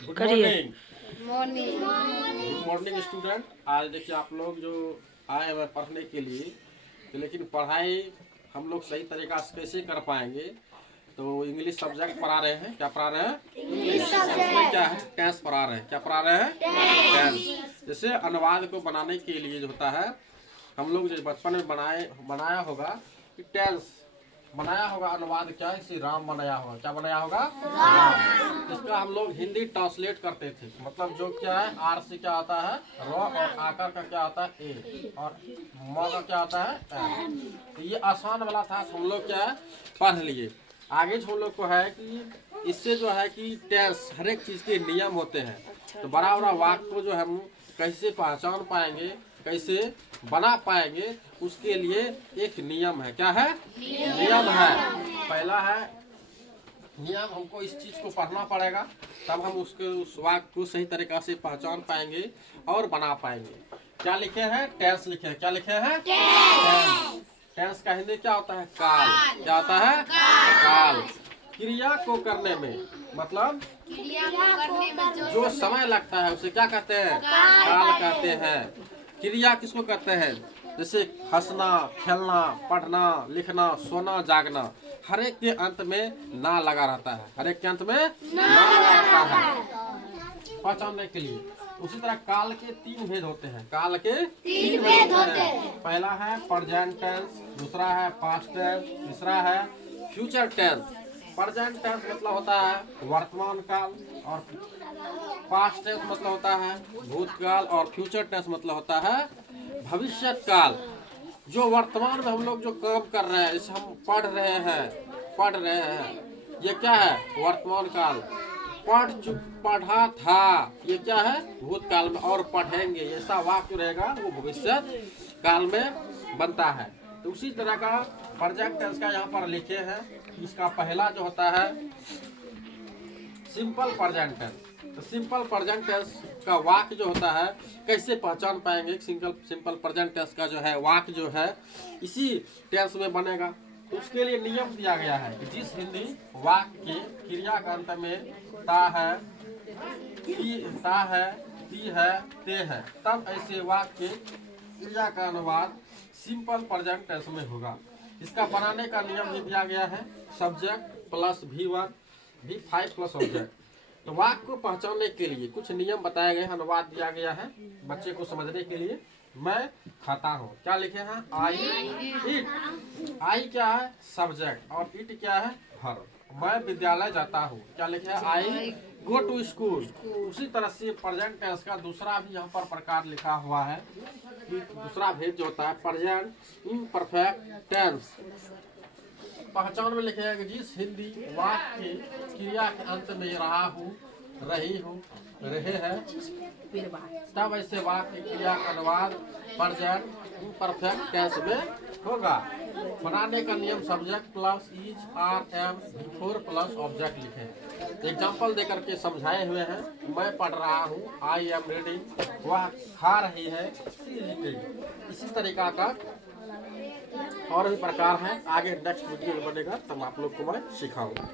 Good morning. Morning. Good morning student. आज देखिए आप लोग जो आए हुए पढ़ने के लिए, तो लेकिन पढ़ाई हम लोग सही तरीका से कैसे कर पाएंगे। तो इंग्लिश सब्जेक्ट पढ़ा रहे हैं। क्या पढ़ा रहे हैं? English subject. क्या है? टेंस पढ़ा रहे हैं। क्या पढ़ा रहे हैं? टेंस। जैसे अनुवाद को बनाने के लिए जो होता है, हम लोग जो बचपन में बनाया होगा कि टेंस बनाया होगा। अनुवाद क्या है? श्री राम बनाया होगा। क्या बनाया होगा? राम। इसका हम लोग हिंदी ट्रांसलेट करते थे। मतलब जो क्या है, आर से क्या आता है? र, और आकर का क्या आता है? ए, और म का क्या आता है? एम। तो ये आसान वाला था, तो हम लोग क्या है पढ़ लिए। आगे जो हम लोग को है कि इससे जो है कि टेंस हर एक चीज के नियम होते हैं। तो बड़ा बड़ा वाक्य को जो हम कैसे पहचान पाएंगे, कैसे बना पाएंगे, उसके लिए एक नियम है। क्या है? नियम है। पहला है नियम, हमको इस चीज को पढ़ना पड़ेगा, तब हम उस वाक्य को सही तरीका से पहचान पाएंगे और बना पाएंगे। क्या लिखे हैं? टेंस लिखे हैं। क्या लिखे हैं? टेंस। टेंस का हिंदी क्या होता है? काल। क्या होता है? काल। क्रिया को करने में, मतलब क्रिया को करने में जो समय लगता है उसे क्या कहते हैं? काल कहते हैं। क्रिया किसको कहते हैं? जैसे हंसना, खेलना, पढ़ना, लिखना, सोना, जागना, हर एक के अंत में ना लगा रहता है। हर एक के अंत में ना लगा रहता है पहचानने के लिए। उसी तरह काल के तीन भेद होते हैं। काल के तीन भेद होते हैं। पहला है प्रेजेंट टेंस, दूसरा है पास्ट टेंस, तीसरा है फ्यूचर टेंस। प्रेजेंट टेंस मतलब होता है वर्तमान काल, और पास्ट टेंस मतलब होता है भूतकाल, और फ्यूचर टेंस मतलब होता है भविष्य काल। जो वर्तमान में हम लोग जो काम कर रहे हैं, जैसे हम पढ़ रहे हैं, ये क्या है? वर्तमान काल। पढ़ा था, ये क्या है? भूतकाल में। और पढ़ेंगे, ऐसा वाक्य रहेगा वो भविष्य काल में बनता है। तो उसी तरह का प्रेजेंट टेंस का यहाँ पर लिखे हैं। इसका पहला जो होता है सिंपल प्रेजेंट टेंस। तो सिंपल प्रेजेंट टेंस का वाक्य जो होता है, कैसे पहचान पाएंगे? सिंपल प्रेजेंट टेंस का जो है वाक्य जो है इसी टेंस में बनेगा। तो उसके लिए नियम दिया गया है कि जिस हिंदी वाक्य के क्रिया का अंत में ता है, ती है, ते है, तब ऐसे वाक्य के क्रिया का अनुवाद सिंपल प्रेजेंट टेंस में होगा। इसका बनाने का नियम भी दिया गया है, subject plus V1 V5 plus object. तो वाक्य को पहचानने के लिए कुछ नियम बताए गए हैं, अनुवाद दिया गया है बच्चे को समझने के लिए। मैं खाता हूँ, क्या लिखे हैं? आई इट। आई क्या है? सब्जेक्ट, और इट क्या है? वर्ब। मैं विद्यालय जाता हूँ, क्या लिखे हैं? आई गो टू स्कूल। उसी तरह से प्रेजेंट टेंस का दूसरा भी यहाँ पर प्रकार लिखा हुआ है कि दूसरा भेद जो होता है प्रेजेंट इम्परफेक्ट टेंस। पहचान में लिखेगा कि जिस हिंदी वाक्य के क्रिया के अंत में रहा हूँ, रही हूँ, रहे हैं, तब ऐसे वाक्य क्रिया का अनुवाद प्रेजेंट इम्परफेक्ट टेंस में होगा। बनाने का नियम subject plus is are am before plus object लिखे। एग्जाम्पल देकर के समझाए हुए हैं। मैं पढ़ रहा हूँ, आई एम रीडिंग। वह खा रही है, शी इज ईटिंग। इसी तरीका का और भी प्रकार है। आगे नेक्स्ट वीडियो में बनेगा, तब आप लोग को मैं सिखाऊंगा।